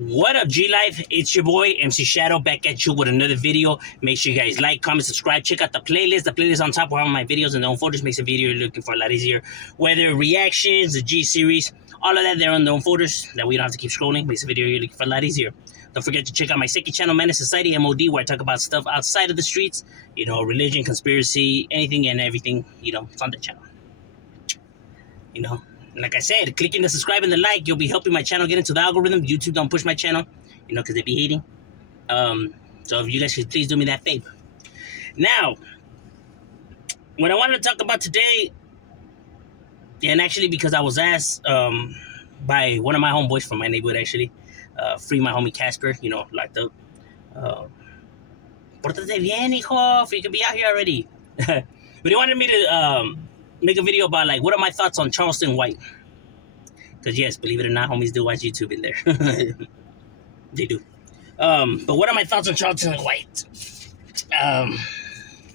What up, G Life? It's your boy MC Shadow back at you with another video. Make sure you guys like, comment, subscribe. Check out the playlist. The playlist on top of all my videos and the home folders makes a video you're looking for a lot easier. Whether reactions, the G series, all of that there on the home folders that we don't have to keep scrolling makes a video you're looking for a lot easier. Don't forget to check out my second channel, Menace Society, M.O.D, where I talk about stuff outside of the streets. You know, religion, conspiracy, anything and everything. You know, it's on the channel. You know. Like I said, clicking the subscribe and the like, you'll be helping my channel get into the algorithm. YouTube don't push my channel, you know, because they be hating. So if you guys could please do me that favor. Now, what I wanted to talk about today, and actually because I was asked by one of my homeboys from my neighborhood, actually, free my homie Casper, you know, locked up. Pórtate bien, hijo, if you could be out here already. But he wanted me to make a video about, like, what are my thoughts on Charleston White? Because, yes, believe it or not, homies do watch YouTube in there. They do. But what are my thoughts on Charleston White?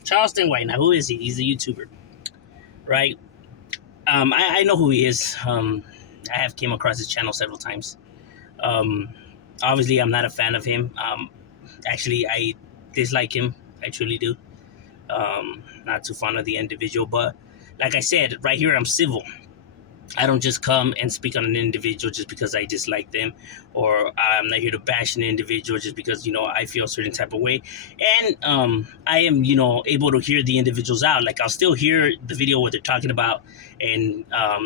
Charleston White, now, who is he? He's a YouTuber, right? I know who he is. I have came across his channel several times. Obviously, I'm not a fan of him. Actually, I dislike him. I truly do. Not too fond of the individual, but like I said, right here, I'm civil. I don't just come and speak on an individual just because I dislike them, or I'm not here to bash an individual just because, you know, I feel a certain type of way. And I am, you know, able to hear the individuals out. Like, I'll still hear the video, what they're talking about, and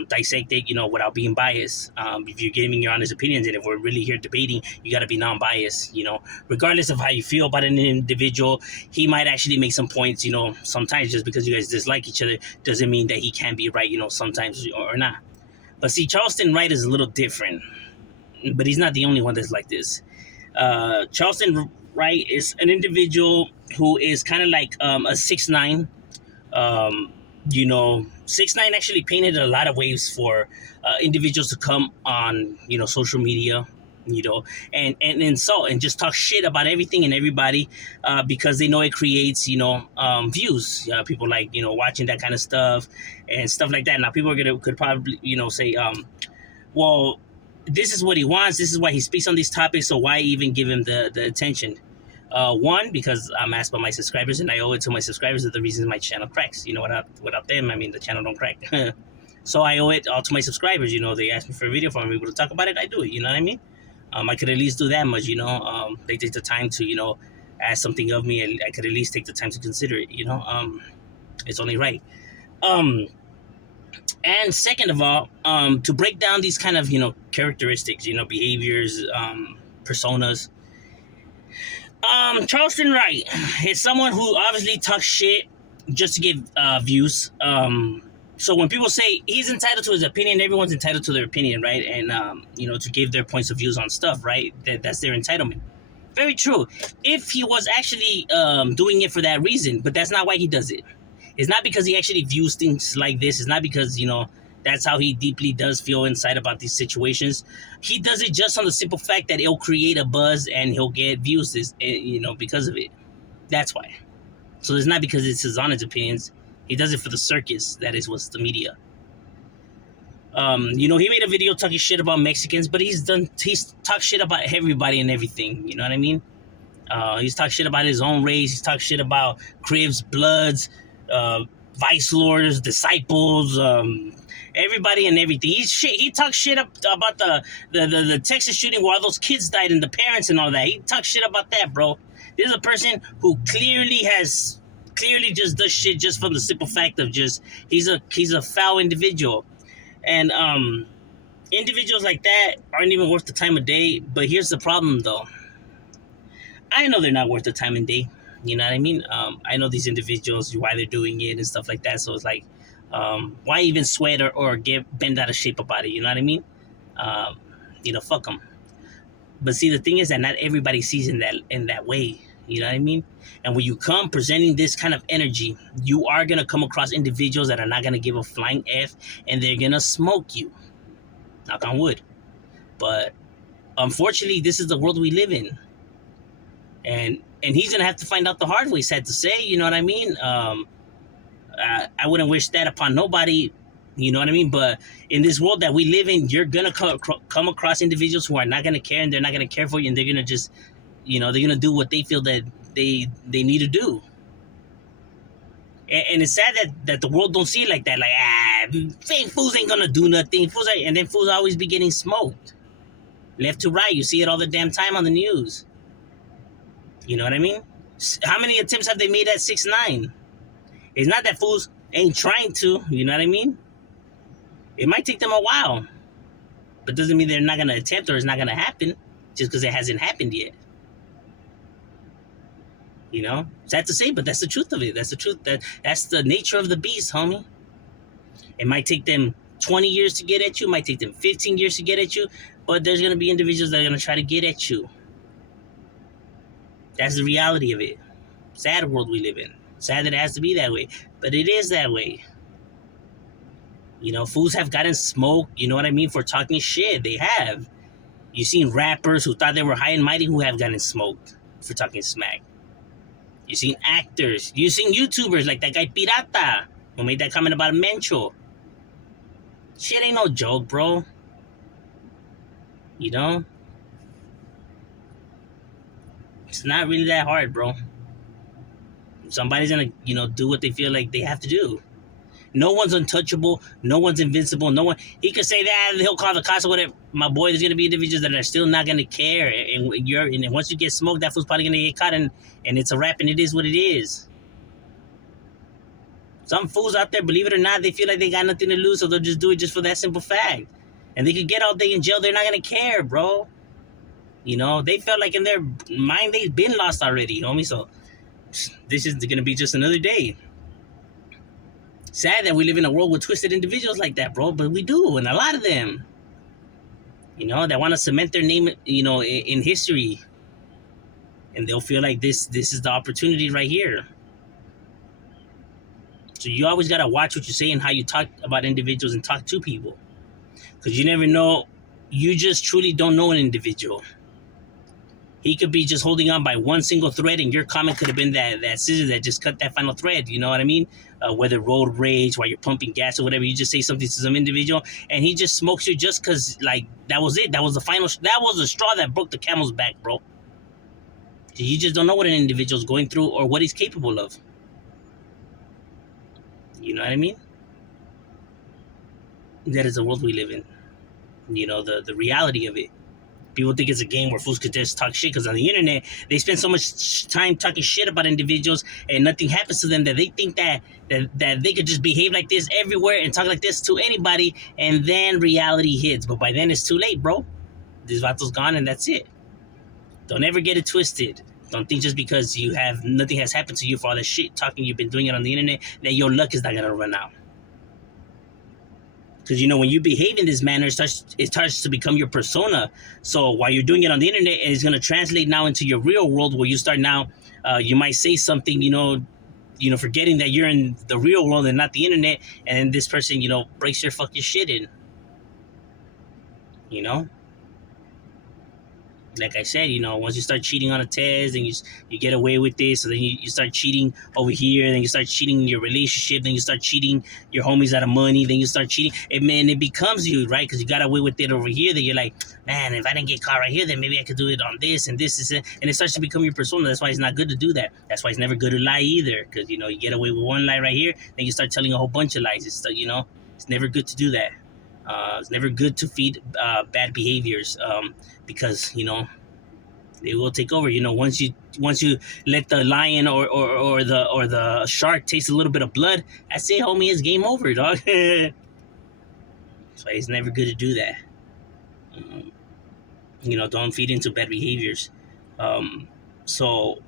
dissect it, you know, without being biased. If you're giving your honest opinions, and if we're really here debating, you got to be non-biased, you know, regardless of how you feel about an individual. He might actually make some points, you know, sometimes just because you guys dislike each other doesn't mean that he can be right, you know, sometimes or not. But see, Charleston Wright is a little different, but he's not the only one that's like this. Charleston Wright is an individual who is kind of like a 6'9". You know, 6'9" actually painted a lot of waves for individuals to come on, you know, social media, you know, and insult and just talk shit about everything and everybody because they know it creates, you know, views. People like, you know, watching that kind of stuff and stuff like that. Now, people could probably, you know, say, well, this is what he wants. This is why he speaks on these topics. So why even give him the attention? One, because I'm asked by my subscribers, and I owe it to my subscribers that the reasons my channel cracks. You know, without them, I mean, the channel don't crack. So I owe it all to my subscribers. You know, they asked me for a video, if I'm able to talk about it, I do it. You know what I mean? I could at least do that much, you know. They take the time to, you know, ask something of me, and I could at least take the time to consider it, you know. It's only right. And second of all, to break down these kind of, you know, characteristics, you know, behaviors, personas. Charleston Wright is someone who obviously talks shit just to get views. So when people say he's entitled to his opinion, everyone's entitled to their opinion, right? And, you know, to give their points of views on stuff, right? That's their entitlement. Very true. If he was actually doing it for that reason, but that's not why he does it. It's not because he actually views things like this. It's not because, you know, that's how he deeply does feel inside about these situations. He does it just on the simple fact that it'll create a buzz and he'll get views, you know, because of it. That's why. So it's not because it's his honest opinions. He does it for the circus, that is what's the media. You know, he made a video talking shit about Mexicans, but he's talked shit about everybody and everything, you know what I mean? He's talked shit about his own race, he's talked shit about Cribs, Bloods, Vice Lords, Disciples, everybody and everything. He talks shit about the Texas shooting where all those kids died and the parents and all that. He talks shit about that, bro. This is a person who clearly just does shit just from the simple fact of just he's a foul individual. And individuals like that aren't even worth the time of day. But here's the problem, though. I know they're not worth the time and day. You know what I mean? I know these individuals, why they're doing it and stuff like that. So it's like, why even sweat or get bent out of shape about it? You know what I mean? You know, fuck them. But see, the thing is that not everybody sees in that way. You know what I mean? And when you come presenting this kind of energy, you are going to come across individuals that are not going to give a flying F, and they're going to smoke you. Knock on wood. But unfortunately, this is the world we live in. And he's going to have to find out the hard way, sad to say. You know what I mean? I wouldn't wish that upon nobody. You know what I mean? But in this world that we live in, you're gonna come across individuals who are not gonna care, and they're not gonna care for you, and they're gonna just, they're gonna do what they feel that they need to do. And it's sad that the world don't see it like that. Like, fake fools ain't gonna do nothing. And then fools always be getting smoked, left to right. You see it all the damn time on the news. You know what I mean? How many attempts have they made at 6ix9ine? It's not that fools ain't trying to. You know what I mean? It might take them a while, but doesn't mean they're not gonna attempt or it's not gonna happen just because it hasn't happened yet. Sad to say, but that's the truth of it. That's the truth. That's the nature of the beast, homie. It might take them 20 years to get at you. It might take them 15 years to get at you. But there's going to be individuals that are going to try to get at you. That's the reality of it. Sad world we live in. Sad that it has to be that way. But it is that way. Fools have gotten smoked, you know what I mean, for talking shit. They have. You've seen rappers who thought they were high and mighty who have gotten smoked for talking smack. You've seen actors. You've seen YouTubers like that guy Pirata who made that comment about Mencho. Shit ain't no joke, bro. It's not really that hard, bro. Somebody's gonna, do what they feel like they have to do. No one's untouchable. No one's invincible. No one. He could say that. He'll call the cops or whatever. My boy, there's gonna be individuals that are still not gonna care. And once you get smoked, that fool's probably gonna get caught. And it's a rap. And it is what it is. Some fools out there, believe it or not, they feel like they got nothing to lose, so they'll just do it just for that simple fact. And they could get all day in jail. They're not gonna care, bro. They felt like in their mind they've been lost already, homie. So this is gonna be just another day. Sad that we live in a world with twisted individuals like that, bro. But we do, and a lot of them. That want to cement their name, in history. And they'll feel like this is the opportunity right here. So you always got to watch what you say and how you talk about individuals and talk to people. Because you never know. You just truly don't know an individual. He could be just holding on by one single thread, and your comment could have been that scissor that just cut that final thread. You know what I mean? Whether road rage, while you're pumping gas or whatever, you just say something to some individual, and he just smokes you just because, like, that was it. That was the final. That was the straw that broke the camel's back, bro. You just don't know what an individual's going through or what he's capable of. You know what I mean? That is the world we live in. The reality of it. People think it's a game where fools could just talk shit because on the internet, they spend so much time talking shit about individuals and nothing happens to them that they think that they could just behave like this everywhere and talk like this to anybody, and then reality hits. But by then, it's too late, bro. This vato's gone and that's it. Don't ever get it twisted. Don't think just because nothing has happened to you for all that shit talking you've been doing it on the internet that your luck is not going to run out. Because, when you behave in this manner, it starts to become your persona. So while you're doing it on the internet, it's going to translate now into your real world where you start now, you might say something, forgetting that you're in the real world and not the internet. And then this person, breaks your fucking shit in. Like I said, once you start cheating on a test and you get away with this, so then you start cheating over here, then you start cheating in your relationship, then you start cheating your homies out of money, then you start cheating. It becomes you, right? Because you got away with it over here, then you're like, man, if I didn't get caught right here, then maybe I could do it on this and this, and it starts to become your persona. That's why it's not good to do that. That's why it's never good to lie either, because, you get away with one lie right here, then you start telling a whole bunch of lies. It's never good to do that. It's never good to feed bad behaviors because, they will take over. Once you let the lion or the shark taste a little bit of blood, that's it, homie. It's game over, dog. So it's never good to do that. Don't feed into bad behaviors. So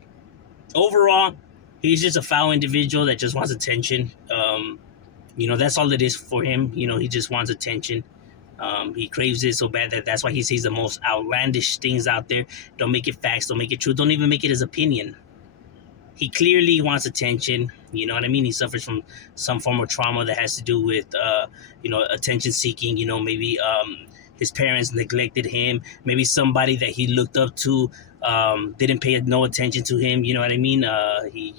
overall, he's just a foul individual that just wants attention. That's all it is for him. He just wants attention. He craves it so bad that's why he says the most outlandish things out there. Don't make it facts. Don't make it true. Don't even make it his opinion. He clearly wants attention. You know what I mean? He suffers from some form of trauma that has to do with, attention seeking. Maybe his parents neglected him. Maybe somebody that he looked up to didn't pay no attention to him. You know what I mean? He,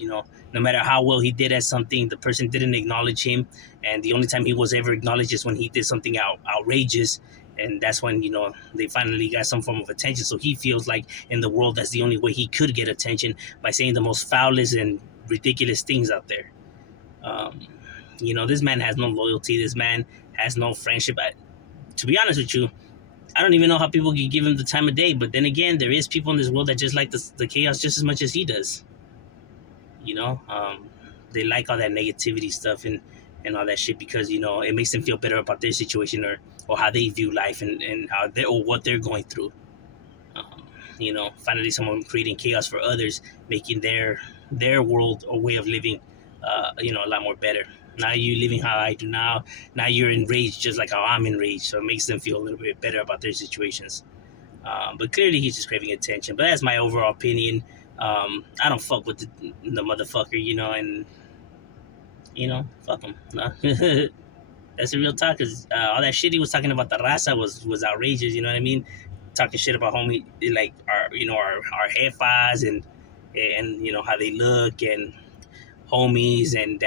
no matter how well he did at something, the person didn't acknowledge him, and the only time he was ever acknowledged is when he did something outrageous, and that's when they finally got some form of attention. So he feels like in the world that's the only way he could get attention, by saying the most foulest and ridiculous things out there. Um, this man has no loyalty. This man has no friendship. To be honest with you, I don't even know how people can give him the time of day. But then again, there is people in this world that just like the chaos just as much as he does. You know, they like all that negativity stuff and all that shit because it makes them feel better about their situation, or how they view life, and how they or what they're going through. Um, finally someone creating chaos for others, making their world or way of living, a lot more better. Now you living how I do now. Now you're enraged just like how I'm enraged. So it makes them feel a little bit better about their situations. But clearly he's just craving attention. But that's my overall opinion. I don't fuck with the motherfucker, and fuck him. No. That's the real talk. Cause all that shit he was talking about the Raza was outrageous. You know what I mean? Talking shit about homie, like our jefas, and how they look, and homies, and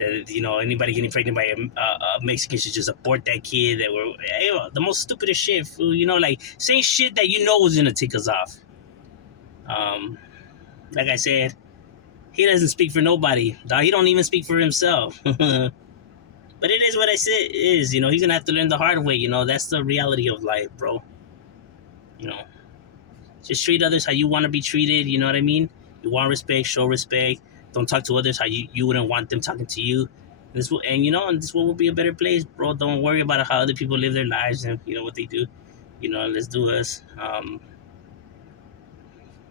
anybody getting pregnant by a Mexican should just abort that kid. That were the most stupidest shit. Fool, like saying shit that was gonna take us off. Like I said, he doesn't speak for nobody. Dog, he don't even speak for himself. But it is what I said it is. He's gonna have to learn the hard way. That's the reality of life, bro. You know, just treat others how you want to be treated. You know what I mean? You want respect, show respect. Don't talk to others how you wouldn't want them talking to you. And this world will be a better place, bro. Don't worry about how other people live their lives and what they do. Let's do us.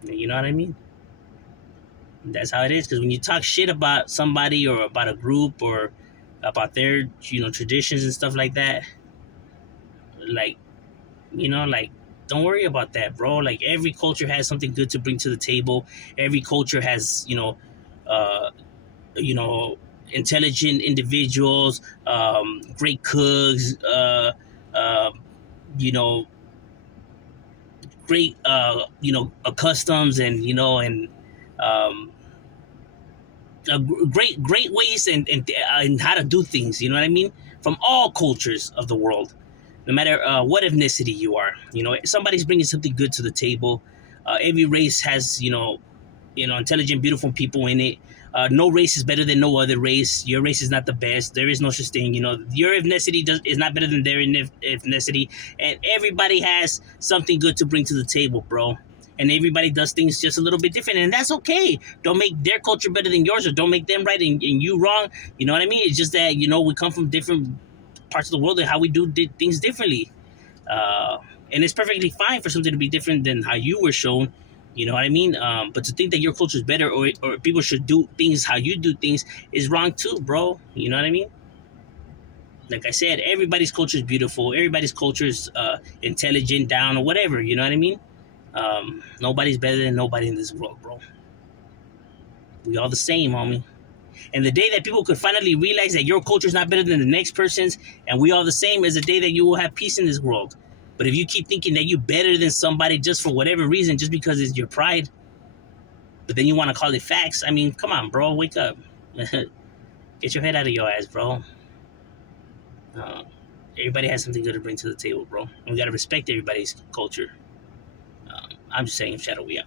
You know what I mean? That's how it is. Because when you talk shit about somebody or about a group or about their traditions and stuff like that, like don't worry about that, bro. Like every culture has something good to bring to the table. Every culture has uh you know intelligent individuals, great cooks, uh you know great customs, and um great ways, and how to do things. You know what I mean? From all cultures of the world, no matter what ethnicity you are. Somebody's bringing something good to the table. Every race has intelligent, beautiful people in it. No race is better than no other race. Your race is not the best. There is no such thing. Your ethnicity is not better than their ethnicity, and everybody has something good to bring to the table, bro. And everybody does things just a little bit different, and that's okay. Don't make their culture better than yours, or don't make them right and you wrong. You know what I mean? It's just that we come from different parts of the world and how we do things differently. Uh, and it's perfectly fine for something to be different than how you were shown. You know what I mean? But to think that your culture is better, or people should do things how you do things, is wrong too, bro. You know what I mean? Like I said, everybody's culture is beautiful. Everybody's culture is intelligent, down, or whatever. You know what I mean? Nobody's better than nobody in this world, bro. We all the same, homie. And the day that people could finally realize that your culture is not better than the next person's, and we all the same, is the day that you will have peace in this world. But if you keep thinking that you're better than somebody just for whatever reason, just because it's your pride, but then you want to call it facts, I mean, come on, bro, wake up. Get your head out of your ass, bro. Uh, Everybody has something good to bring to the table, bro. And we got to respect everybody's culture. I'm just saying, Shadow, we out.